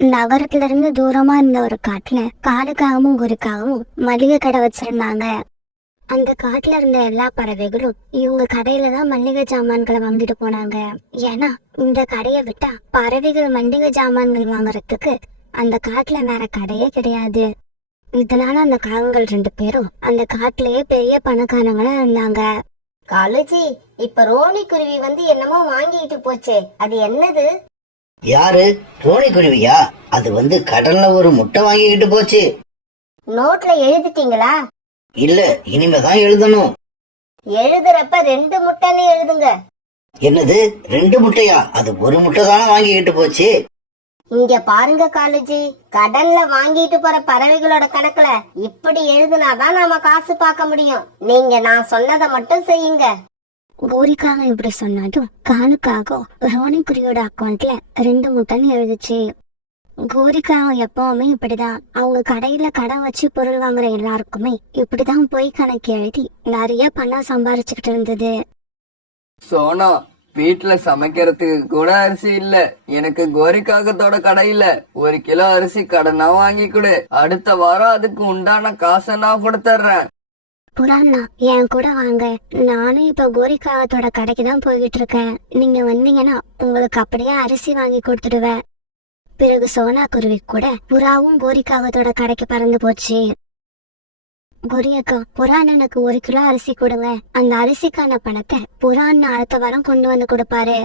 நகரத்துல இருந்து தூரமா இருந்த ஒரு காட்டுல காலுக்காகவும் குருக்காகவும் மளிகை கடை வச்சிருந்தாங்க. அந்த காட்டுல இருந்த எல்லா பறவைகளும் இவங்க கடையில தான் மளிகை ஜாமான்களை வாங்கிட்டு போனாங்க. ஏன்னா இந்த கடையை விட்டா பறவைகள் மளிகை ஜாமான்கள் வாங்குறதுக்கு அந்த காட்டுல வேற கடையே கிடையாது. இதனால அந்த காகங்கள் 2 பேரும் அந்த காட்டுலயே பெரிய பணக்காரங்களா இருந்தாங்க. காலேஜி, இப்ப ரோனி குருவி என்னமோ வாங்கிட்டு போச்சே, அது என்னது? யாரு? ரோனி குருவியா? அது கடல்ல ஒரு முட்டை வாங்கிக்கிட்டு போச்சு. நோட்ல எழுதிட்டீங்களா? இல்ல, இனிமேதான் எழுதணும். எழுதுறப்ப 2 முட்டைன்னு எழுதுங்க. என்னது 2 முட்டையா? அது ஒரு முட்டை தானே வாங்கிக்கிட்டு போச்சு. இங்க பாருங்க காலேஜி, கடல்ல வாங்கிட்டு போற பறவைகளோட கணக்குல இப்படி எழுதுனாதான் நாம காசு பார்க்க முடியும். நீங்க நான் சொன்னதை மட்டும் செய்யுங்க. கோரிக்காக இப்படி சொன்னதும் காலுக்காக ரோனி குருவியோட அக்கௌண்ட்ல 2 முட்டைன்னு எழுதுச்சு. கோரிக்காக எப்பவுமே இப்படிதான் அவங்க கடையில கடை வச்சு பொருள் வாங்குற எல்லாருக்குமே இப்படிதான் போய் கணக்கு எழுதி நிறைய பணம் சம்பாரிச்சுக்கிட்டு இருந்தது. சோனா, வீட்டுல சமைக்கிறதுக்கு கூட அரிசி இல்ல. எனக்கு கோரிக்காகத்தோட கடையில 1 கிலோ அரிசி கடனா வாங்கி கொடு. அடுத்த வாரம் அதுக்கு உண்டான காசை நான் கொடுத்துறேன். புறாண்ணா, என் கூட வாங்க. நானும் இப்ப கோரிக்காகத்தோட கடைக்கு தான் போய்கிட்டு இருக்கேன். நீங்க வந்தீங்கன்னா உங்களுக்கு அப்படியே அரிசி வாங்கி கொடுத்துடுவேன். பிறகு சோனா குருவி கூட புறாவும் கோரிக்காகத்தோட கடைக்கு பறந்து போச்சு. கோரியக்கா, புறாண்ணனுக்கு 1 கிலோ அரிசி கொடுங்க. அந்த அரிசிக்கான பணத்தை புறாண்ணா அடுத்த வாரம் கொண்டு வந்து கொடுப்பாரு.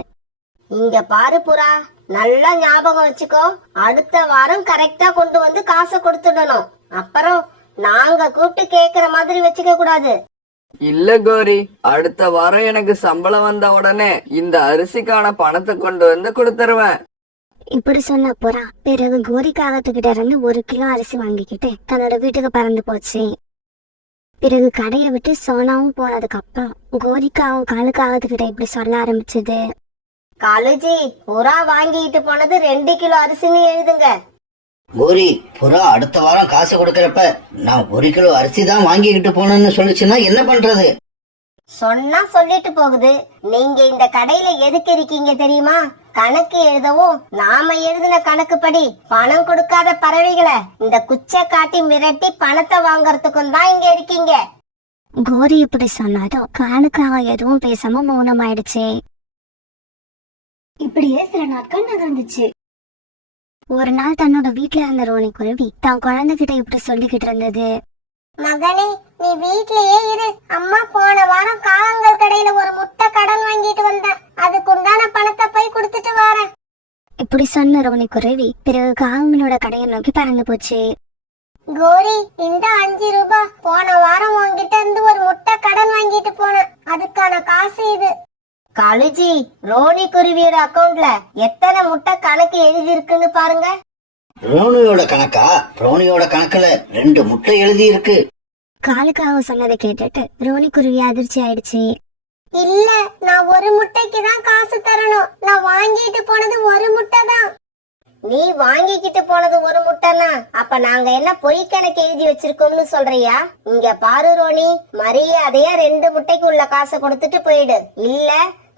இங்க பாரு புறா, நல்லா ஞாபகம் வச்சுக்கோ. அடுத்த வாரம் கரெக்டா கொண்டு வந்து காசை கொடுத்துடணும். அப்புறம் நாங்க கூப்பிட்டு கேக்குற மாதிரி வச்சுக்க கூடாது. இல்ல கோரி, அடுத்த வாரம் எனக்கு சம்பளம் வந்த உடனே இந்த அரிசிக்கான பணத்தை கொண்டு வந்து கொடுத்துருவேன். இப்படி சொன்ன புறா பிறகு கோரிக்காகத்துக்கிட்ட இருந்து 1 கிலோ அரிசி வாங்கிக்கிட்டு தன்னோட வீட்டுக்கு பறந்து போச்சு. பிறகு கடையை விட்டு சோனாவும் போனதுக்கு அப்புறம் கோரிக்காவும் காலுக்காகத்துக்கிட்ட இப்படி சொல்ல ஆரம்பிச்சது. காலேஜி, புறா வாங்கிட்டு போனது 2 கிலோ அரிசின்னு எழுதுங்க. கோரி, புறா அடுத்த வாரம் காசு கொடுக்கறப்ப நான் 1 கிலோ அரிசி தான் வாங்கிக்கிட்டு போனேன்னு சொல்லுச்சுன்னா என்ன பண்றது? சொன்னா சொல்லிட்டு போகுது. நீங்க இந்த கடையில எதுக்கு இருக்கீங்க தெரியுமா? கணக்கு எழுதவும் நாம எழுதின கணக்குப்படி பணம் கொடுக்காத பறவைகளை இந்த குச்சை காட்டி மிரட்டி பணத்தை வாங்கறதுக்கும் தான் இங்க இருக்கீங்க. கோரி இப்படி சொன்னதும் காலுக்காக எதுவும் பேசாம மௌனமாயிடுச்சு. இப்படியே சில நாட்கள் நகர்ந்துச்சு. ஒரு நாள் தன்னோட வீட்டுல இருந்த ரோனி குருவி தான் குழந்தைகிட்ட இப்படி சொல்லிக்கிட்டு இருந்தது. மகனே, நீ வீட்லயே இரு. அம்மா போன வாரம் காகங்கள் கடையில ஒரு முட்டை கடன் வாங்கிட்டு வந்தேன். அதுக்குண்டான பணத்தை போய் கொடுத்துட்டு வரேன். இப்படி சொன்ன ரோனி குருவி பிறகு காகங்களோட கடையை நோக்கி பறந்து போச்சு. கோரி, இந்த 5 ரூபாய் போன வாரம் உன்கிட்ட இருந்து ஒரு முட்டை கடன் வாங்கிட்டு போனேன். அதுக்கான காசு இது. காலேஜி, ரோனி குருவியோட அக்கவுண்ட்ல எத்தனை முட்டை கணக்கு எழுதி இருக்குன்னு பாருங்க. ரோனியோட கணக்கா? ரோனியோட கணக்குல 2 முட்டை எழுதி இருக்கு. காலுக்காக சொன்னதை கேட்டுட்டு ரோனி குருவி அதிர்ச்சி ஆயிடுச்சு. இல்ல, நான் 1 முட்டைக்கு தான் காசு தரணும். நான் வாங்கிட்டு போனது 1 முட்டை தான். நீ வாங்கிக்கிட்டு போனது 1 முட்டைனா அப்ப நாங்க என்ன பொய் கணக்கு எழுதி வச்சிருக்கோம்னு சொல்றியா? இங்க பாரு ரோனி, மரியாதையா 2 முட்டைக்கு உள்ள காசை கொடுத்துட்டு போயிடு. இல்ல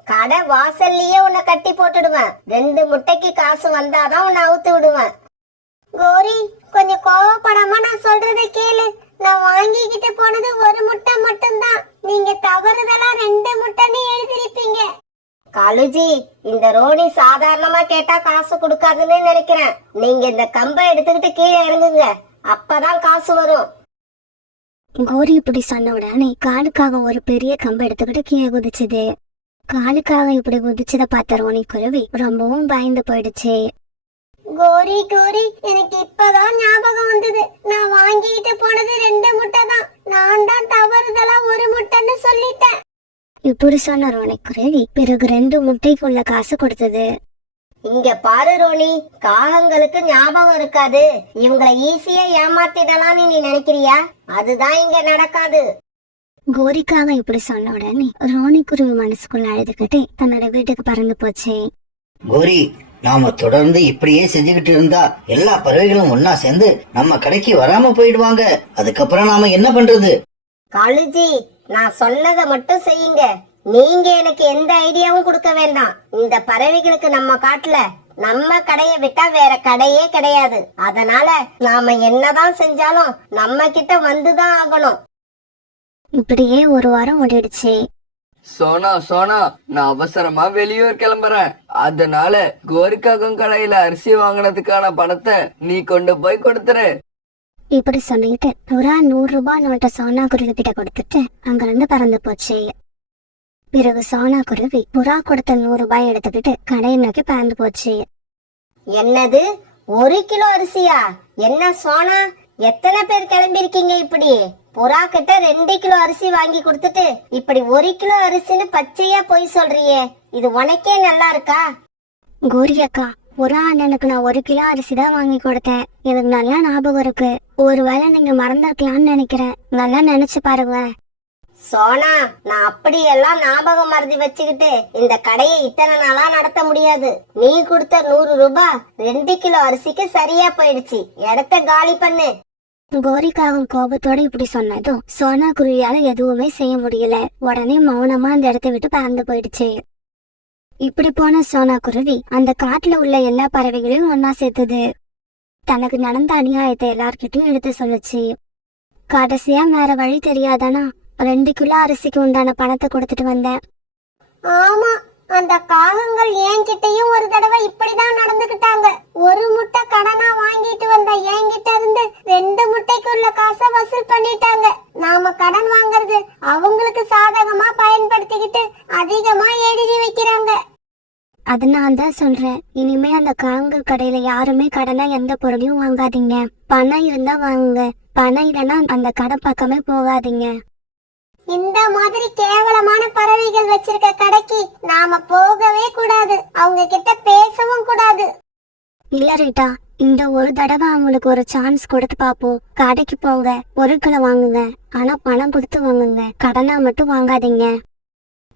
கடை வாசல்லயே உன்னை கட்டி போட்டுடுவேன். 2 முட்டைக்கு காசு வந்தாதான் உன்னை அவுத்து விடுவேன். கோரி, கொஞ்சம் கோவப்படாம நான் சொல்றதை கேளு. நான் வாங்கிக்கிட்டு போனது 1 முட்டை மட்டும்தான். நீங்க தவறுதலா 2 முட்டைன்னு எழுதிருப்பீங்க. காலேஜி, இந்த ரோனி சாதாரணமா கேட்டா காசு கொடுக்காதுன்னு நினைக்கிறேன். நீங்க இந்த கம்பை எடுத்துக்கிட்டு கீழே இறங்குங்க, அப்பதான் காசு வரும். கோரி இப்படி சொன்ன உடனே காலுக்காக ஒரு பெரிய கம்பை எடுத்துக்கிட்டு கீழே குதிச்சுது. காலுக்காக இப்படி குதிச்சதை பார்த்த ரோனி குருவி ரொம்பவும் பயந்து போயிடுச்சு. கோரி கோரி, எனக்கு இப்பதான் ஞாபகம் வந்தது. நான் வாங்கிட்டு போனது 2 முட்டை தான். நான் தான் தவறுதலா 1 முட்டைன்னு சொல்லிட்டேன். இப்படி சொன்ன ரோனி குருவி பிறகு 2 முட்டைக்குள்ள காசு கொடுத்தது. இங்க பாரு ரோனி, காகங்களுக்கு ஞாபகம் இருக்காது. இவங்களை ஈஸியா ஏமாத்திடலாம்னு நீ நினைக்கிறியா? அதுதான் இங்க நடக்காது. கோரிக்காக இப்படி சொன்ன உடனே ரோனி குருவி மனசுக்குள்ள அழுதுகிட்டே தன்னோட வீட்டுக்கு பறந்து போச்சு. கோரி, நாம தொடர்ந்து இப்படியே செஞ்சுக்கிட்டு இருந்தா எல்லா பறவைகளும் ஒன்னா சேர்ந்து நம்ம கடைக்கு வராம போயிடுவாங்க. அதுக்கப்புறம் நாம என்ன பண்றது? காலேஜி, நான் சொன்னதை மட்டும் செய்யுங்க. நீங்க எனக்கு எந்த ஐடியாவும் கொடுக்க வேண்டாம். இந்த பறவைகளுக்கு நம்ம காட்டுல நம்ம கடையை விட்டா வேற கடையே கிடையாது. அதனால நாம என்னதான் செஞ்சாலும் நம்ம கிட்ட வந்துதான் ஆகணும். இப்படியே ஒரு வாரம் ஓடிடுச்சு. சோனா நான் அவசரமா வெளியூர் கிளம்புறேன். அதனால கோரிக்காகும் கடையில அரிசி வாங்கினதுக்கான பணத்தை நீ கொண்டு போய் கொடுத்துரு. இப்படி சொல்லிட்டு புறா 100 ரூபாய் நோட்டை சோனா குருவி கிட்ட கொடுத்துட்டு அங்கிருந்து பறந்து போச்சு. பிறகு சோனா குருவி புறா கொடுத்த 100 ரூபாய் எடுத்துக்கிட்டு கடையை நோக்கி பறந்து போச்சு. என்னது 1 கிலோ அரிசியா? என்ன சோனா, எத்தனை பேர் கிளம்பிருக்கீங்க? இப்படி புறா கிட்ட 2 கிலோ அரிசி வாங்கி கொடுத்துட்டு இப்படி 1 கிலோ அரிசின்னு பச்சையா போய் சொல்றியே, இது உனக்கே நல்லா இருக்கா? கோரி அக்கா, புறா அண்ணனுக்கு நான் 1 கிலோ அரிசி தான் வாங்கி கொடுத்தேன். எனக்கு நல்லா ஞாபகம் இருக்கு. ஒருவேளை நீங்க மறந்துருக்கலாம்னு நினைக்கிறேன். நல்லா நினைச்சு பாருங்க. சோனா, நான் அப்படியெல்லாம் ஞாபகம் மறதி வச்சுக்கிட்டு இந்த கடையை இத்தனை நாளா நடத்த முடியாது. நீ கொடுத்த 100 ரூபாய் 2 கிலோ அரிசிக்கு சரியா போயிடுச்சு. இடத்த காலி பண்ணு. கோரிக்காவும் கோபத்தோட இப்படி சொன்னதும் சோனா குருவியால எதுவுமே செய்ய முடியல. உடனே மௌனமா அந்த இடத்தை விட்டு பறந்து போயிடுச்சு. இப்படி போன சோனா குருவி அந்த காட்டுல உள்ள எல்லா பறவைகளையும் ஒன்னா சேர்த்தது. தனக்கு நடந்த அநியாயத்தை எல்லார்கிட்டையும் எடுத்து சொல்லுச்சு. கடைசியா வேற வழி தெரியாதானா 2 கிலோ அரிசிக்கு உண்டான பணத்தை கொடுத்துட்டு வந்தேன். ஆமா, அந்த காகங்கள் என்கிட்டயும் ஒரு தடவை இப்படிதான் நடந்துகிட்டாங்க. 1 முட்டை கடனா வாங்கிட்டு வந்த என்கிட்ட இருந்து 2 முட்டைக்குள்ள காசை வசூல் பண்ணிட்டாங்க. நாம கடன் வாங்குறது அவங்களுக்கு சாதகமா பயன்படுத்திக்கிட்டு அதிகமா எழுதி வைக்கிறாங்க. அதனால தான் சொல்றேன், இனிமே அந்த காங்கல் கடையில யாருமே கடனா எந்த பொருளையும் வாங்காதீங்க. பணம் இருந்தா வாங்குங்க, பணம் இல்லைன்னா அந்த கடை பக்கமே போகாதீங்க. இந்த மாதிரி கேவலமான பறவைகள் வச்சிருக்க கடைக்கு நாம போகவே கூடாது. அவங்க கிட்ட பேசவும் கூடாது. இல்ல ரீட்டா, இந்த ஒரு தடவை அவங்களுக்கு ஒரு சான்ஸ் கொடுத்து பாப்போம். கடைக்கு போங்க, பொருட்களை வாங்குங்க. ஆனா பணம் கொடுத்து வாங்குங்க, கடனா மட்டும் வாங்காதீங்க.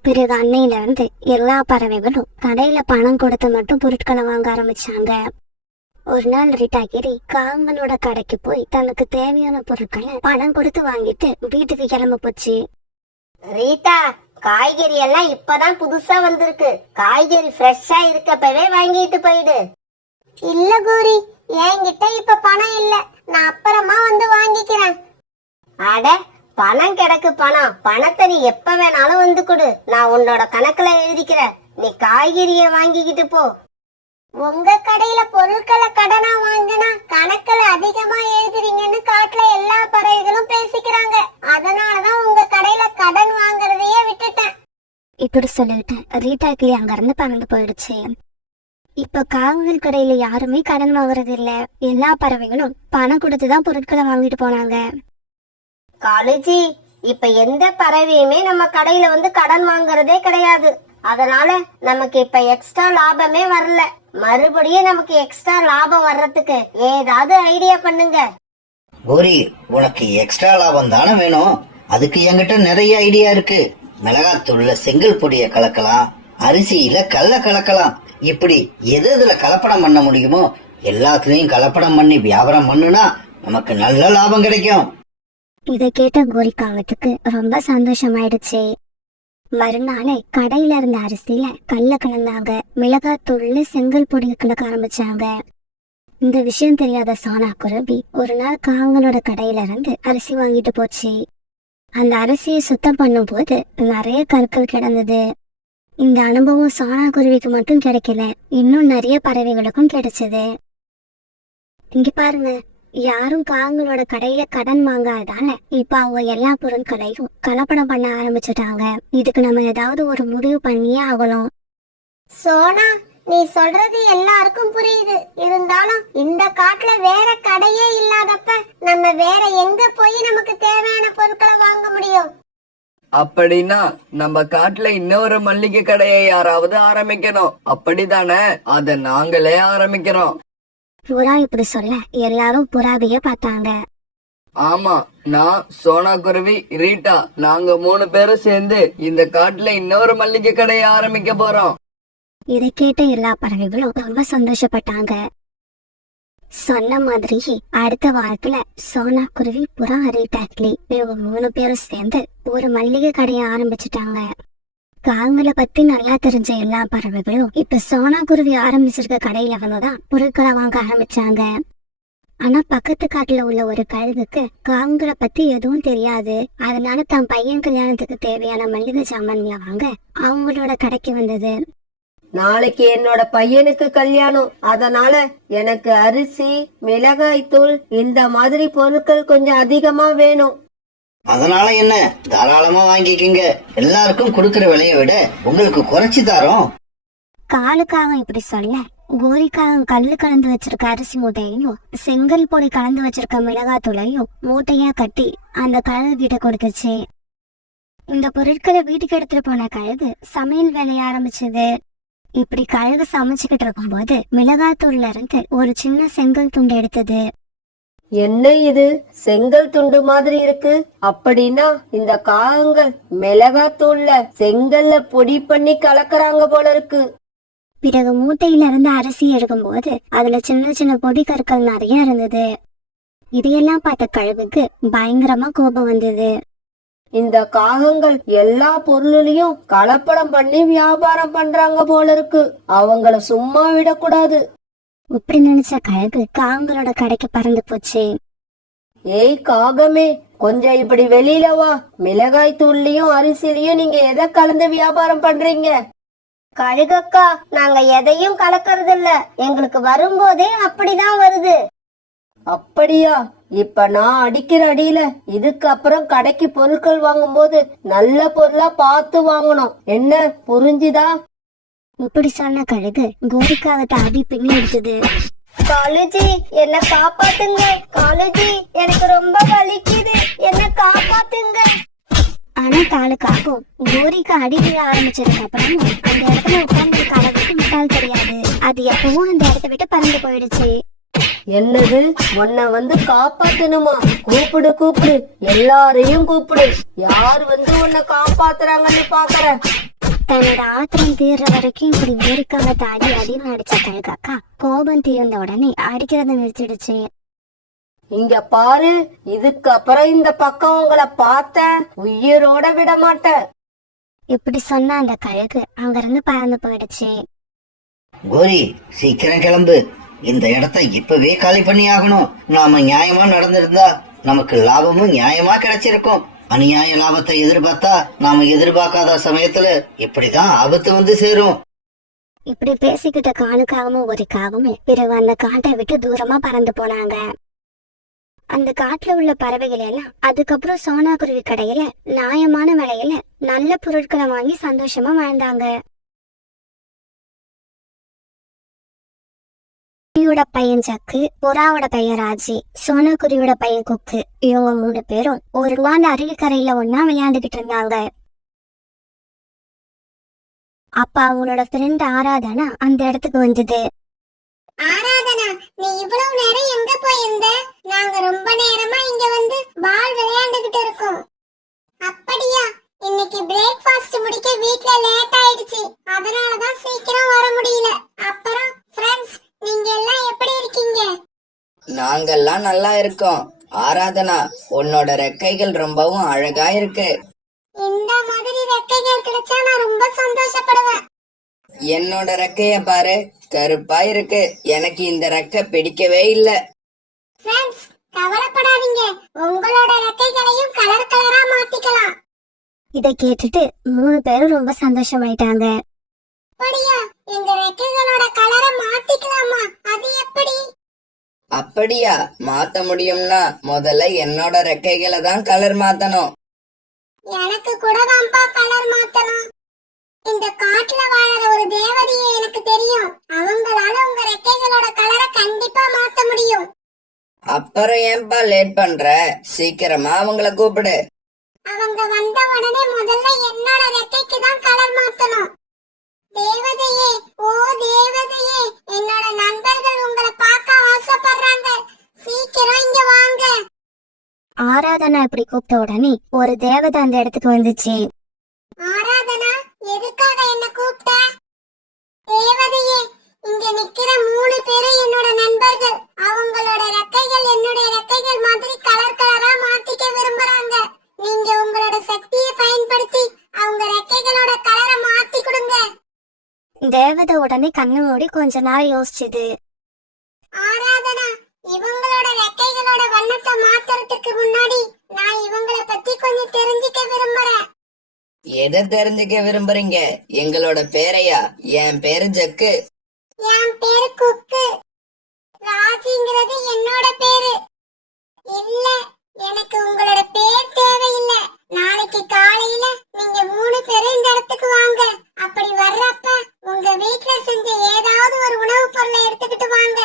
பிறகு அன்னையில இருந்து எல்லா பறவைகளும் கடையில பணம் கொடுத்து மட்டும் பொருட்களை வாங்க ஆரம்பிச்சாங்க. ஒரு நாள் ரீட்டா கிரி காங்களோட கடைக்கு போய் தனக்கு தேவையான பொருட்களை பணம் கொடுத்து வாங்கிட்டு வீட்டுக்கு கிளம்ப போச்சு. ரீட்டா, காய்கறி எல்லாம் இப்பதான் புதுசா வந்திருக்கு. காய்கறி ஃப்ரெஷ்ஷா இருக்கப்பவே வாங்கிட்டு போயிடு. இல்ல கோரி, என்கிட்ட இப்ப பணம் இல்ல. நான் அப்புறமா வந்து வாங்கிக்கிறேன். அட, பணம் கிடக்கு பணம். பணத்தை நீ எப்ப வேணாலும் வந்து கொடு. நான் உன்னோட கணக்குல எழுதிக்கிறேன். நீ காய்கறிய வாங்கிக்கிட்டு போ. உங்க கடையில பொருட்களை கடனா வாங்கினா கணக்குல அதிகமா எழுதுறீங்கன்னு காட்டுல எல்லா பறவைகளும் பேசிக்கிறாங்க. அதனாலதான் உங்க கடையில கடன் வாங்குறதையே விட்டுட்டேன். இப்படி சொல்லிட்டு ரீட்டா கிளி அங்க இருந்து பறந்து போயிடுச்சு. இப்ப காவல் கடையில யாருமே கடன் வாங்குறது இல்ல. எல்லா பறவைகளும் பணம் கொடுத்துதான் பொருட்களை வாங்கிட்டு போனாங்க. காலேஜி, இப்ப எந்த பறவையுமே நம்ம கடையில வந்து கடன் வாங்குறதே கிடையாது. அதனால நமக்கு இப்ப எக்ஸ்ட்ரா லாபமே வரல. மறுபடியும் நமக்கு எக்ஸ்ட்ரா லாபம் வர்றதுக்கு ஏதாவது ஐடியா பண்ணுங்க. கோரி, உனக்கு எக்ஸ்ட்ரா லாபம் தானே வேணும்? அதுக்கு என்கிட்ட நிறைய ஐடியா இருக்கு. மிளகாத்தூள்ல செங்கல் பொடிய கலக்கலாம், அரிசியில கல்ல கலக்கலாம். இப்படி எது இதுல கலப்படம் பண்ண முடியுமோ எல்லாத்துலயும் கலப்படம் பண்ணி வியாபாரம் பண்ணுனா நமக்கு நல்ல லாபம் கிடைக்கும். இதை கேட்ட கோரிக்காவத்துக்கு ரொம்ப சந்தோஷமாயிடுச்சு. மறுநாளே கடையில இருந்த அரிசியில கல்ல கலந்தாங்க, மிளகாத்தூள்ல செங்கல் பொடிய கலக்க ஆரம்பிச்சாங்க. இந்த விஷயம் தெரியாத சோனா குருவி ஒரு நாள் காங்களோட கடையில இருந்து அரிசி வாங்கிட்டு போச்சு. அந்த அரிசியை சுத்தம் பண்ணும் போது நிறைய கற்கள் கிடந்தது. இந்த அனுபவம் சோனா குருவிக்கு மட்டும் கிடைக்கல, இன்னும் நிறைய பறவைகளுக்கும் கிடைச்சது. இங்க பாருங்க, யாரும் காங்களோட கடையில கடன் வாங்காததால இப்ப அவங்க எல்லா பொருட்களையும் கலப்படம் பண்ண ஆரம்பிச்சுட்டாங்க. இதுக்கு நம்ம ஏதாவது ஒரு முடிவு பண்ணியே ஆகணும். சோனா, நீ சொல்றது எல்லாருக்கும் புரியுது. இருந்தாலும் இந்த காட்டுல வேற கடையே இல்லாதப்ப நம்ம வேற எங்க போய் நமக்கு தேவையான பொருட்களை வாங்க முடியும்? அப்படின்னா நம்ம காட்டுல இன்னொரு மல்லிகை கடையை யாராவது ஆரம்பிக்கணும். அப்படிதானே? அத நாங்களே ஆரம்பிக்கிறோம். புறா இப்படி சொல்ல எல்லாரும் புறாவைய பார்த்தாங்க. ஆமா, நான், சோனா குருவி, ரீட்டா, நாங்க 3 பேரும் சேர்ந்து இந்த காட்டுல இன்னொரு மல்லிகை கடையை ஆரம்பிக்க போறோம். இதை கேட்ட எல்லா பறவைகளும் ரொம்ப சந்தோஷப்பட்டாங்க. சொன்ன மாதிரி அடுத்த வாரத்துல சோனா குருவி, புறா, ரீட்டா கிளி இவங்க 3 பேரும் சேர்ந்து ஒரு மல்லிகை கடையை ஆரம்பிச்சுட்டாங்க. காங்களை பத்தி நல்லா தெரிஞ்ச எல்லா பறவைகளும் இப்ப சோனா குருவி ஆரம்பிச்சிருக்க கடையில வந்துதான் பொருட்களை வாங்க ஆரம்பிச்சாங்க. ஆனா பக்கத்து காட்டுல உள்ள ஒரு கழுகுக்கு காங்களை பத்தி எதுவும் தெரியாது. அதனால தன் பையன் கல்யாணத்துக்கு தேவையான மளிகை சாமான்களை வாங்க அவங்களோட கடைக்கு வந்தது. நாளைக்கு என்னோட பையனுக்கு கல்யாணம், அதனால எனக்கு அரிசி, மிளகாய் தூள் இந்த மாதிரி பொருட்கள் கொஞ்சம் அதிகமா வேணும். அதனால என்ன, தாராளமா வாங்கிக்கங்க. எல்லாருக்கும் கொடுக்கற விலையை விட உங்களுக்கு குறைச்சி தரோம். காலுக்காக இப்படி சொல்ல கோரிக்காக கல்லு கலந்து வச்சிருக்க அரிசி மூட்டையையும் செங்கல் பொடி கலந்து வச்சிருக்க மிளகாத்தூளையும் மூட்டையா கட்டி அந்த கழுகு கிட்ட கொடுத்துச்சு. இந்த பொருட்களை வீட்டுக்கு எடுத்துட்டு போன கழுகு சமையல் வேலைய ஆரம்பிச்சது. இப்படி கழுகு சமைச்சுக்கிட்டு இருக்கும் போது மிளகாத்தூள்ல இருந்து ஒரு சின்ன செங்கல் துண்டு எடுத்தது. என்ன இது, செங்கல் துண்டு மாதிரி இருக்கு? அப்படின்னா இந்த காகங்கள் மிளகாத்தூள்ல செங்கல்ல பொடி பண்ணி கலக்குறாங்க போல இருக்கு. பிறகு மூட்டையில இருந்து அரிசி எடுக்கும்போது அதுல சின்ன சின்ன பொடி கற்கள் நிறைய இருந்தது. இதையெல்லாம் பார்த்த கழுகுக்கு பயங்கரமா கோபம் வந்தது. இந்த காகங்கள் எல்லா பொருளையும் கலப்படம் பண்ணி வியாபாரம் பண்றாங்க போல இருக்கு. அவங்கள சும்மா விடக்கூடாது. இப்படி நினைச்ச கழுகு காங்களோட கடைக்கு பறந்து போச்சு. ஏய் காகமே, கொஞ்சம் இப்படி வெளியில வா. மிளகாய் தூள்லயும் அரிசிலையும் நீங்க எதை கலந்து வியாபாரம் பண்றீங்க? கழுகக்கா, நாங்க எதையும் கலக்கறது இல்ல, எங்களுக்கு வரும்போதே அப்படிதான் வருது. அப்படியா? இப்ப நான் அடிக்கிற அடியில இதுக்கப்புறம் கடைக்கு பொருட்கள் வாங்கும் போது நல்ல பொருளா பார்த்து வாங்கணும். என்ன புரிஞ்சுதா? இப்படி சொன்ன கழுகு கோரிக்காக தாவி பின்னி எடுத்தது. காலேஜி, என்ன காப்பாத்துங்க. காலேஜி, எனக்கு ரொம்ப வலிக்குது, என்ன காப்பாத்துங்க. ஆனா காலுக்காகவும் கோரிக்கா அடி விழ ஆரம்பிச்சதுக்கு அப்புறமும் அந்த இடத்துல உட்கார்ந்து கழுகுக்கு முட்டால் தெரியாது. அது எப்பவும் அந்த இடத்த விட்டு பறந்து போயிடுச்சு. என்னது, உன்னை வந்து காப்பாத்தணுமா? கூப்பிடு கூப்பிடு, எல்லாரையும் கூப்பிடு. யார் வந்து உன்னை காப்பாத்துறாங்கன்னு பாக்குறேன். தன்னோட ஆத்திரம் தீர்ற வரைக்கும் இப்படி கோரிக்காக தாடி அடிமை அடிச்ச கழுகாக்கா கோபம் தீர்ந்த உடனே அடிக்கிறத நிறுத்திடுச்சு. இங்க பாரு, இதுக்கப்புறம் இந்த பக்கம் உங்களை பார்த்த உயிரோட விட மாட்டேன். இப்படி சொன்ன அந்த கழுகு அங்கிருந்து பறந்து போயிடுச்சு. கோரி, சீக்கிரம் கிளம்பு. இந்த இடத்தை இப்பவே காலி பண்ணி ஆகணும். நாம நியாயமா நடந்திருந்தா நமக்கு லாபமும் நியாயமா கிடைச்சிருக்கும். அநியாய லாபத்தை எதிர்பார்த்தா நாம எதிர்பார்க்காத சமயத்துல இப்படிதான் ஆபத்து வந்து சேரும். இப்படி பேசிக்கிட்ட காலுக்காகவும் கோரிக்காகவும் பிறகு அந்த காட்டை விட்டு தூரமா பறந்து போனாங்க. அந்த காட்டுல உள்ள பறவைகள் எல்லாம் அதுக்கப்புறம் சோனா குருவி கடையில நியாயமான விலையில நல்ல பொருட்களை வாங்கி சந்தோஷமா வாழ்ந்தாங்க. குருவியோட பையன் சக்கு, புறாவோட பையன் ராஜி, சோனா குருவியோட பையன் குக்கு, இவங்க 3 பேரும் ஒரு வாண்ட அருவிக்கரையில ஒன்னா விளையாண்டுகிட்டு இருந்தாங்க. அப்ப அவங்களோட ஃப்ரெண்ட் ஆராதனா அந்த இடத்துக்கு வந்தது. ஆராதனா, நீ இவ்வளவு நேரம் எங்க போயிருந்த? நாங்க ரொம்ப நேரமா இங்க வந்து பால் விளையாண்டுகிட்டு இருக்கோம். அப்படியா? இன்னைக்கு பிரேக்ஃபாஸ்ட் முடிக்க வீட்ல லேட் ஆயிடுச்சு, அதனாலதான் சீக்கிரம் வர முடியல. அப்புறம் ஃப்ரெண்ட்ஸ், நீங்க எல்லாம் எப்படி இருக்கீங்க? நாங்கெல்லாம் நல்லா இருக்கோம். ஆராதனா, உன்னோட ரெக்கைகள் ரொம்பவும் அழகா இருக்கு. இந்த மாதிரி ரெக்கைகள் கிடைச்சா நான் ரொம்ப சந்தோஷப்படுவேன். என்னோட ரெக்கைய பாரு, கருப்பா இருக்கு. எனக்கு இந்த ரெக்கை பிடிக்கவே இல்ல. ஃப்ரெண்ட்ஸ், கவலைப்படாதீங்க, உங்களோட ரெக்கைகளையும் கலர் கலரா மாத்திக்கலாம். இதை கேட்டுட்டு 3 பேரும் ரொம்ப சந்தோஷமாயிட்டாங்க. அப்படியா? எங்க ரெக்கைகளோட கலரை மாத்திக்கலாமா? அது எப்படி? அப்படியா? மாத்த முடியும்னா முதல்ல என்னோட ரெக்கைகளை தான் கலர் மாத்தணும். எனக்கு கூட தான்ப்பா கலர் மாத்தணும். இந்த காட்டுல வாழற ஒரு தேவதையை எனக்கு தெரியும். அவங்களால உங்க ரெக்கைகளோட கலரை கண்டிப்பா மாத்த முடியும். அப்புறம் ஏன்பா லேட் பண்ற? சீக்கிரமா அவங்கள கூப்பிடு. அவங்க வந்த உடனே முதல்ல என்னோட ரெக்கைக்கு தான் கலர் மாத்தணும். தேவதையே, ஓ தேவதையே, என்னோட நண்பர்கள் உங்களை பார்க்க ஆசைப்படுறாங்க. சீக்கிரம் இங்க வாங்க. ஆராதனா இப்படி கூப்பிட்ட உடனே ஒரு தேவதை அந்த இடத்துக்கு வந்துச்சு. ஆராதனா, எதுக்காக என்ன கூப்பிட்ட? தேவதையே, இங்க நிக்கிற 3 பேரும் என்னோட நண்பர்கள். அவங்களோட ரெக்கைகள் என்னுடைய ரெக்கைகள் மாதிரி கலர் கலரா மாத்திக்க விரும்புறாங்க. நீங்க உங்களோட சக்தியை பயன்படுத்தி அவங்க ரெக்கைகளோட கலரை தேவதை உடனே கண்ணு மூடி கொஞ்ச நேரம் யோசிச்சுது. ஆராதனா, இவங்களோட ரெக்கைகளோட வண்ணத்தை மாத்துறதுக்கு முன்னாடி நான் இவங்கள பத்தி கொஞ்சம் தெரிஞ்சுக்க விரும்புறேன். எதை தெரிஞ்சுக்க விரும்புறீங்க? எங்களோட பேரையா? என் பேரு ஜக்கு. என் பேரு குக்கு. ராஜிங்கிறது என்னோட பேரு. இல்ல, எனக்கு உங்களோட பேர் தேவையில்ல. நாளைக்கு காலையில நீங்க 3 பேரும் இந்த இடத்துக்கு வாங்க. அப்படி வர்றப்ப உங்க வீட்ல செஞ்ச ஏதாவது ஒரு உணவுப் பொருளை எடுத்துக்கிட்டு வாங்க.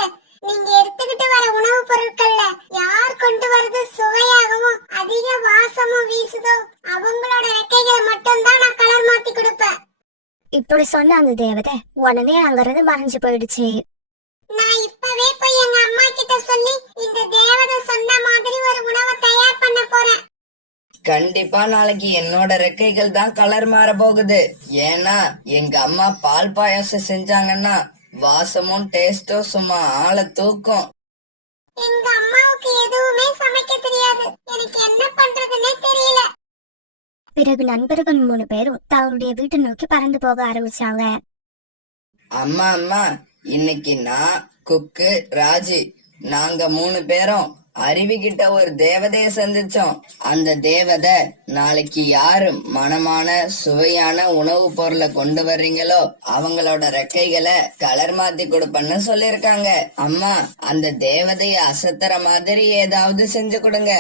நீங்க எடுத்துக்கிட்டு வர உணவுப் பொருட்கள்ல யார் கொண்டு வரது சுவையாகவும் அதிக வாசமும் வீசுதோ அவங்களோட ரெக்கைகளை மட்டும்தான் நான் கலர் மாத்தி கொடுப்பேன். இப்படி சொன்ன அந்த தேவதை உடனே அங்கிருந்து மறைஞ்சு போயிடுச்சு. நான் இப்பவே போய் எங்க அம்மா கிட்ட சொல்லி இந்த தேவதை சொன்ன மாதிரி ஒரு உணவை தயார் பண்ண போறேன். கண்டிப்பா நாளைக்கு என்னோட ரெக்கைகள் தான் கலர் மாற போகுது. ஏன்னா எங்க அம்மா பால் பாயாசம் செஞ்சாங்கன்னா வாசமும் டேஸ்டும் சும்மா ஆளை தூக்கும். எங்க அம்மாவுக்கு எதுவுமே சமைக்க தெரியாது. எனக்கு என்ன பண்றதுன்னே தெரியல. பிறகு நண்பர்கள் 3 பேரும் தங்களுடைய வீட்டை நோக்கி பறந்து போக ஆரம்பிச்சாங்க. அம்மா அம்மா, இன்னைக்கு நான், குக்கு, ராஜி நாங்க 3 பேரும் அருவிகிட்ட ஒரு தேவதைய சந்திச்சோம். அந்த தேவதை நாளைக்கு யாரு மனமான சுவையான உணவு பொருளை கொண்டு வர்றீங்களோ அவங்களோட ரெக்கைகளை கலர் மாத்தி கொடுப்பேன்னு சொல்லிருக்காங்க. அம்மா, அந்த தேவதைய அசத்துற மாதிரி ஏதாவது செஞ்சு கொடுங்க.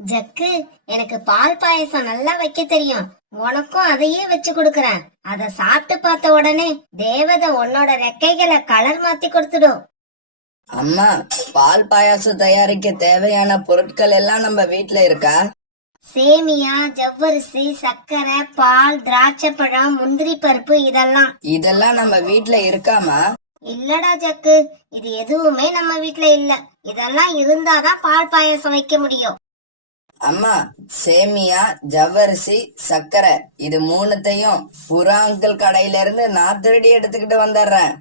ஜக்கு, எனக்கு பால் பாயசம் நல்லா வைக்க தெரியும். உனக்கும் அதையே வச்சு கொடுக்கறேன். அத சாப்பிட்டு பார்த்த உடனே தேவதை உன்னோட ரெக்கைகளை கலர் மாத்தி கொடுத்துடும். அம்மா, பால் பாயாசம் தயாரிக்க தேவையான பொருட்கள் எல்லாம் நம்ம வீட்ல இருக்கா? சேமியா, ஜவ்வரிசி, சர்க்கரை, பால், திராட்சை பழம், முந்திரி பருப்பு இதெல்லாம் நம்ம வீட்ல இருக்காமா? இல்லடா ஜக்கு, இது எதுவுமே நம்ம வீட்ல இல்ல. இதெல்லாம் இருந்தாதான் பால் பாயசம் வைக்க முடியும். அம்மா, சேமியா, ஜவ்வரிசி, சர்க்கரை இது 3த்தையும் புறா அங்கிள் கடையில இருந்து நான் திருடி எடுத்துக்கிட்டு வந்துடுறேன்.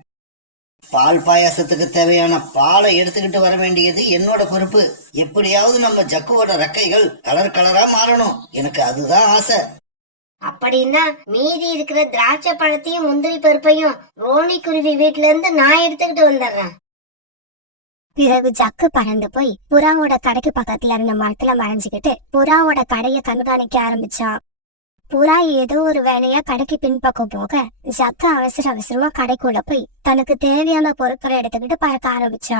பால் பாயாசத்துக்கு தேவையான பாலை எடுத்துக்கிட்டு வர வேண்டியது என்னோட பொறுப்பு. எப்படியாவது நம்ம ஜக்குவோட ரெக்கைகள் கலர் கலரா மாறணும். எனக்கு அதுதான் ஆசை. அப்படின்னா மீதி இருக்கிற திராட்சை பழத்தையும் முந்திரி பருப்பையும் ரோனி குருவி வீட்ல இருந்து நான் எடுத்துக்கிட்டு வந்துடுறேன். பிறகு ஜக்கு பறந்து போய் புறாவோட கடைக்கு பக்கத்துல இருந்த மரத்துல மறைஞ்சுக்கிட்டு புறாவோட கடைய கண்காணிக்க ஆரம்பிச்சா. புறா ஏதோ ஒரு வேலையா கடைக்கு பின்பக்கம் போக ஜக்கு அவசர அவசரமா கடைக்குள்ள போய் தனக்கு தேவையான பொருட்களை எடுத்துக்கிட்டு பறக்க ஆரம்பிச்சா.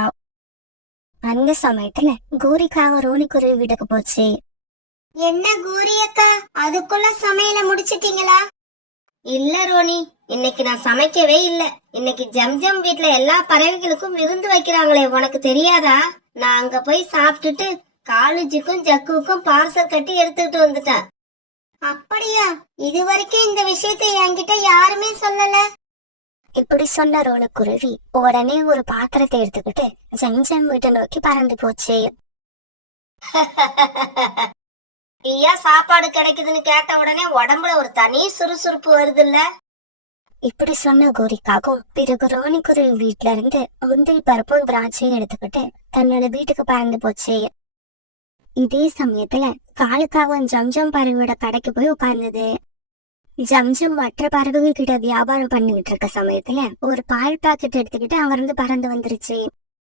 அந்த சமயத்துல கோரிக்காக ரோனி குருவி வீட்டுக்கு போச்சு. என்ன கூரி அக்கா, அதுக்குள்ள சமையல முடிச்சிட்டீங்களா? இல்ல ரோனி, இன்னைக்கு நான் சமைக்கவே இல்ல. இன்னைக்கு ஜம்ஜம் வீட்ல எல்லா பறவைகளுக்கும் விருந்து வைக்கிறாங்களே, உனக்கு தெரியாதா? நான் அங்க போய் சாப்பிட்டுட்டு காலேஜுக்கும் ஜக்குவுக்கும் பார்சல் கட்டி எடுத்துக்கிட்டு வந்துட்டேன். அப்படியா? இது வரைக்கும் இந்த விஷயத்தை என்கிட்ட யாருமே சொல்லல. இப்படி சொன்ன ரோனி குருவி உடனே ஒரு பாத்திரத்தை எடுத்துக்கிட்டு ஜம்ஜம் வீட்டை நோக்கி பறந்து போச்சு. ஐயா, சாப்பாடு கிடைக்குதுன்னு கேட்ட உடனே உடம்புல ஒரு தனி சுறுசுறுப்பு வருது இல்ல? இப்படி சொன்ன கோரிக்காகவும் பிறகு ரோனி குருவி வீட்டுல இருந்து முந்திரி பருப்பும் திராட்சையும் எடுத்துக்கிட்டு தன்னோட வீட்டுக்கு பறந்து போச்சு. இதே சமயத்துல காலுக்காகவும் ஜம்ஜம் பறவையோட கடைக்கு போய் உட்கார்ந்தது. ஜம்ஜம் மற்ற பறவைகள் கிட்ட வியாபாரம் பண்ணிக்கிட்டு இருக்க சமயத்துல ஒரு பால் பாக்கெட் எடுத்துக்கிட்டு அங்கிருந்து பறந்து வந்துருச்சு.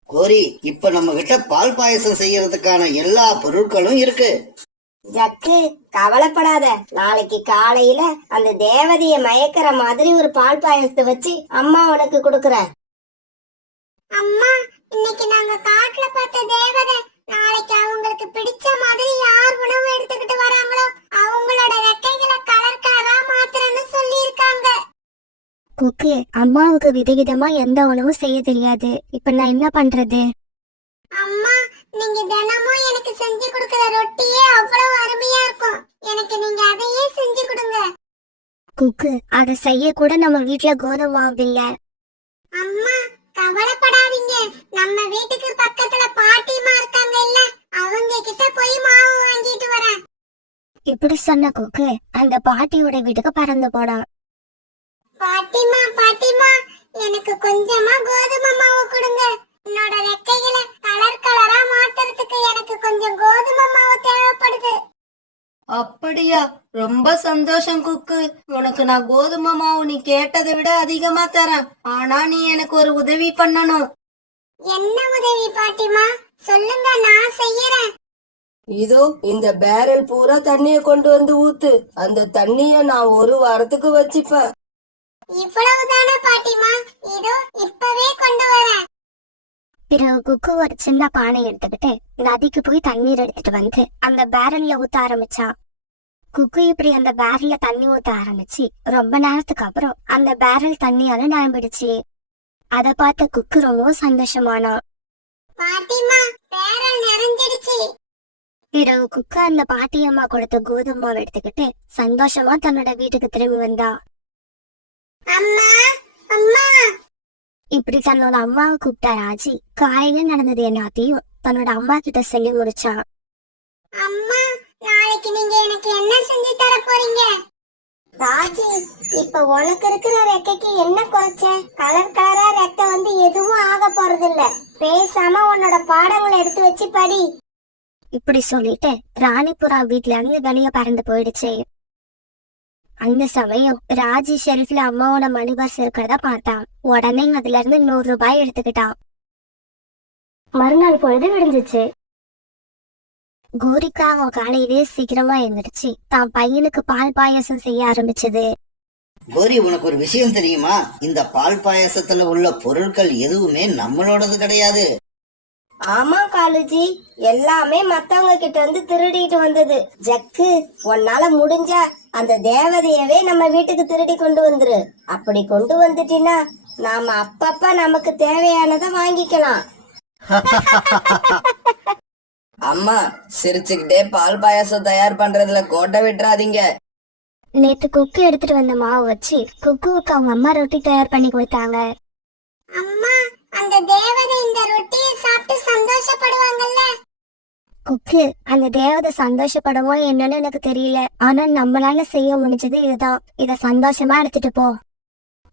கோரி, இப்ப நம்ம கிட்ட பால் பாயசம் செய்யறதுக்கான எல்லா பொருட்களும் இருக்கு. ஜக்கு, கவலைப்படாத. நாளைக்கு காலையில அந்த தேவதைய மயக்கிற மாதிரி ஒரு பால் பாயசத்தை வச்சு அம்மா உனக்கு கொடுக்கறேன். அம்மா, இன்னைக்கு நாங்க காட்டுல பார்த்த தேவதை நாளைக்கு அவங்களுக்கு பிடிச்ச மாதிரி யார் உணவு எடுத்துக்கிட்டு வராங்களோ அவங்களோட ரெக்கைகளை கலர் கலரா மாத்துறேன்னு சொல்லி இருக்காங்க. குக்கு, அம்மாவுக்கு விதவிதமா எந்த உணவும் செய்ய தெரியாது. இப்ப நான் என்ன பண்றது? அம்மா, நீங்க தினமும் எனக்கு செஞ்சு கொடுக்கிற ரொட்டியே அவ்வளவு அருமையா இருக்கும். எனக்கு நீங்க அதையே செஞ்சு கொடுங்க. குக்கு, அதை செய்ய கூட நம்ம வீட்டுல கோதுமை மாவு இல்ல. அம்மா, கவலைப்படாதீங்க. நம்ம வீட்டுக்கு பக்கத்துல பாட்டிமா இருக்காங்க இல்ல, அவங்க கிட்ட போய் மாவு வாங்கிட்டு வரேன். இப்படி சொன்ன குக்கு அந்த பாட்டியோட வீட்டுக்கு பறந்து போனான். பாட்டிமா, பாட்டிமா, எனக்கு கொஞ்சமா கோதுமை மாவு கொடுங்க. என்னோட ரெக்கைகளை கலர் கலரா மாத்துறதுக்கு எனக்கு கொஞ்சம் கோதுமை மாவு தேவைப்படுது. அப்படியா? ரொம்ப சந்தோஷம் குக்கு. உனக்கு நான் கோதுமை மாவு நீ கேட்டதை விட அதிகமா தரேன். ஆனா நீ எனக்கு ஒரு உதவி பண்ணணும். என்ன உதவி பாட்டிமா? சொல்லுங்க, நான் செய்யறேன். இதோ இந்த பேரல் பூரா தண்ணிய கொண்டு வந்து ஊத்து. அந்த தண்ணிய நான் ஒரு வாரத்துக்கு வச்சுப்பேன். இவ்வளவுதானே பாட்டிமா? இதோ இப்பவே கொண்டு வரேன். பிறகு குக்கு ஒரு சின்ன பானை எடுத்துக்கிட்டு நதிக்கு போய் தண்ணீர் எடுத்துட்டு வந்து அந்த பேரல்ல ஊத்த ஆரம்பிச்சா. குக்கு இப்படி அந்த பேரல்ல தண்ணி ஊத்த ஆரம்பிச்சு ரொம்ப நேரத்துக்கு அப்புறம் அந்த பேரல் தண்ணியால நிரம்பிடுச்சு. அத பார்த்த குக்கு ரொம்பவும் சந்தோஷமானா. பாட்டிமா, பேரல் நிறைஞ்சிடுச்சு. பிறகு குக்கு அந்த பாட்டியம்மா கொடுத்த கோதுமாவை எடுத்துக்கிட்டு சந்தோஷமா தன்னோட வீட்டுக்கு திரும்பி வந்தா. அம்மா, அம்மா. இப்படி தன்னோட அம்மாவை கூப்பிட்டா ராஜி காலையில நடந்தது எல்லாத்தையும் தன்னோட அம்மா கிட்ட சொல்லி முடிச்சான். அம்மா, நாளைக்கு நீங்க எனக்கு என்ன செஞ்சு தர போறீங்க? ராஜி, இப்ப உனக்கு இருக்கிற ரெக்கைக்கு என்ன குறைச்ச? கலர் கலரா ரெக்கை வந்து எதுவும் ஆக போறது இல்ல. பேசாம உன்னோட பாடங்களை எடுத்து வச்சு படி. இப்படி சொல்லிட்டு ராணிபுரா வீட்டுல இருந்து வெளியே பறந்து போயிடுச்சு. அந்த சமயம் ராஜி ஷெல்ஃப்ல அம்மாவோட மணி பர்ஸ் இருக்கிறத பார்த்தான். உடனே அதுல இருந்து 100 ரூபாய் எடுத்துக்கிட்டான். மறுநாள் பொழுது விடிஞ்சிச்சு. கோரிக்கா அவன் காலையிலே சீக்கிரமா எழுந்திருச்சு தான் பையனுக்கு பால் பாயாசம் செய்ய ஆரம்பிச்சது. கோரி, உனக்கு ஒரு விஷயம் தெரியுமா? இந்த பால் பாயாசத்துல உள்ள பொருட்கள் எதுவுமே நம்மளோடது கிடையாது. ஆமா காலுஜி, எல்லாமே மத்தவங்க கிட்ட இருந்து திருடிட்டு வந்தது. ஜக்கு, உன்னால முடிஞ்சா அந்த தேவதையவே நம்ம வீட்டுக்கு திருடி கொண்டு வந்துரு. அப்படி கொண்டு வந்துட்டீன்னா நாம அப்பப்ப நமக்கு தேவையானதை வாங்கிக்கலாம். அம்மா, சிரிச்சுக்கிட்டே பால் பாயாசம் தயார் பண்றதுல கோட்டை விட்டுறாதீங்க. நேத்து குக்கு எடுத்துட்டு வந்த மாவு வச்சு குக்குவுக்கு அவங்க அம்மா ரொட்டி தயார் பண்ணி கொடுத்தாங்க. அம்மா, அந்த தேவதை இந்த ரொட்டியை சாப்பிட்டு சந்தோஷப்படுவாங்கல்ல? குக்கு, அந்த தேவதை சந்தோஷப்படுவோம் என்னன்னு எனக்கு தெரியல. ஆனா நம்மளால செய்ய முடிஞ்சது இதுதான். இத சந்தோஷமா எடுத்துட்டு போ.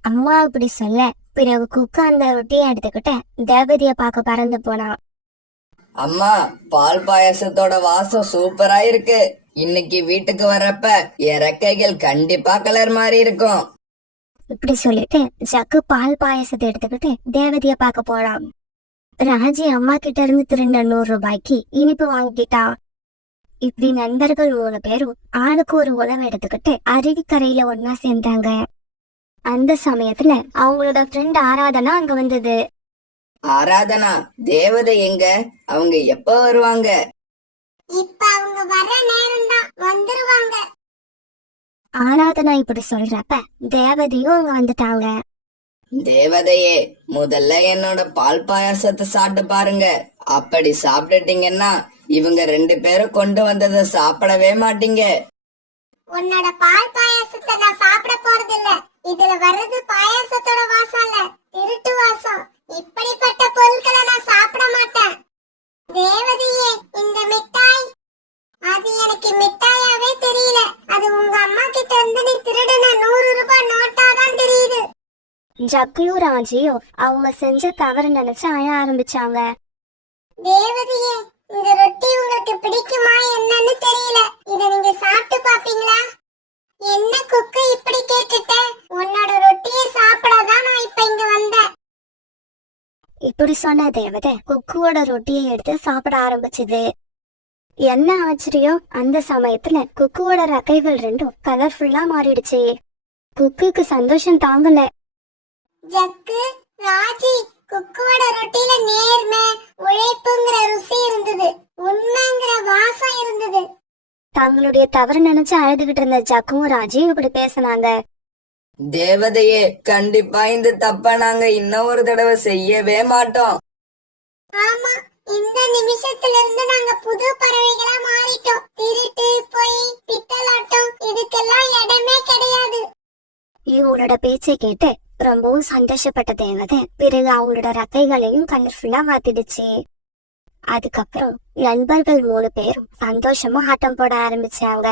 அம்மா இப்படி சொல்ல பிறகு குக்கு அந்த ரொட்டியை எடுத்துக்கிட்டு தேவதைய பார்க்க பறந்து போனான். அம்மா, பால் பாயாசத்தோட வாசம் சூப்பரா இருக்கு. இன்னைக்கு வீட்டுக்கு வர்றப்ப என் ரெக்கைகள் கண்டிப்பா கலர் மாறி இருக்கும். இப்படி சொல்லிட்டு ஜக்கு பால் பாயசத்தை எடுத்துக்கிட்டு தேவதைய பார்க்க போறான். ராஜி அம்மா கிட்ட இருந்து திருண்ட 100 ரூபாய்க்கு இனிப்பு வாங்கிட்டா. இப்படி நண்பர்கள் 3 பேரும் ஆளுக்கு ஒரு உணவு எடுத்துக்கிட்டு அருவிக்கரையில ஒன்னா சேர்ந்தாங்க. அந்த சமயத்துல அவங்களோட ஃப்ரெண்ட் ஆராதனா அங்க வந்தது. ஆராதனா, தேவதை எங்க? அவங்க எப்ப வருவாங்க? இப்ப அவங்க வர நேரம் தான், வந்துருவாங்க. ஆராதனா இப்படி சொல்றப்ப தேவதையும் அங்க வந்துட்டாங்க. தேவதையே, முதல்ல என்னோட பால் பாயாசத்தை சாப்பிட்டு பாருங்க. அப்படி சாப்பிட்டுட்டீங்கன்னா இவங்க 2 பேரும் கொண்டு வந்ததை சாப்பிடவே மாட்டீங்க. உன்னோட பால் பாயாசத்தை நான் சாப்பிட போறது இல்ல. இதுல வர்றது பாயாசத்தோட வாசம் இல்ல, திருட்டு வாசம். இப்படிப்பட்ட பொருட்களை நான் சாப்பிட மாட்டேன். தேவதையே, இந்த மிட்டாய், அது எனக்கு மிட்டாயாவே தெரியல. அது உங்க அம்மா கிட்ட இருந்து நீ திருடின 100 ரூபாய் நோட்டா தான் தெரியுது. ஜக்கையும் ராஜியும் அவங்க செஞ்ச தவறு நினைச்சு அழ ஆரம்பிச்சாங்க. தேவதையே, இந்த ரொட்டி உங்களுக்கு பிடிக்குமா என்னன்னு தெரியல. இத நீங்க சாப்பிட்டு பாப்பீங்களா? என்ன குக்கு இப்படி கேட்டுட்ட? உன்னோட ரொட்டியை சாப்பிடதான் நான் இப்ப இங்க வந்தேன். இப்படி சொன்ன தேவதை குக்குவோட ரொட்டியை எடுத்து சாப்பிட ஆரம்பிச்சது. என்ன ஆச்சரியம், அந்த சமயத்துல குக்குவோட ரெக்கைகள் 2ம் கலர்ஃபுல்லா மாறிடுச்சு. குக்குக்கு சந்தோஷம் தாங்கல. ஜக்கு, ராஜி, குக்குவோட ரொட்டியில நேர்மை, உழைப்புங்கிற ருசி இருந்தது, உண்மைங்கிற வாசம் இருந்தது. தங்களுடைய தவறு நினைச்சு அழுதுகிட்டு இருந்த ஜக்கும் ராஜியும் இப்படி பேசினாங்க. தேவதையே, கண்டிப்பா இந்த தப்ப நாங்க இன்னொரு தடவை செய்யவே மாட்டோம். ஆமா, இந்த நிமிஷத்துல இருந்து நாங்க புது பறவைகளா மாறிட்டோம். திருட்டு, பொய், பித்தலாட்டம் இதுக்கெல்லாம் இடமே கிடையாது. இவங்களோட பேச்சை கேட்டு ரொம்பவும் சந்தோஷப்பட்ட தேவதை பிறகு அவங்களோட ரெக்கைகளையும் கலர்ஃபுல்லா மாத்திடுச்சு. அதுக்கப்புறம் நண்பர்கள் 3 பேரும் சந்தோஷமா ஆட்டம் போட ஆரம்பிச்சாங்க.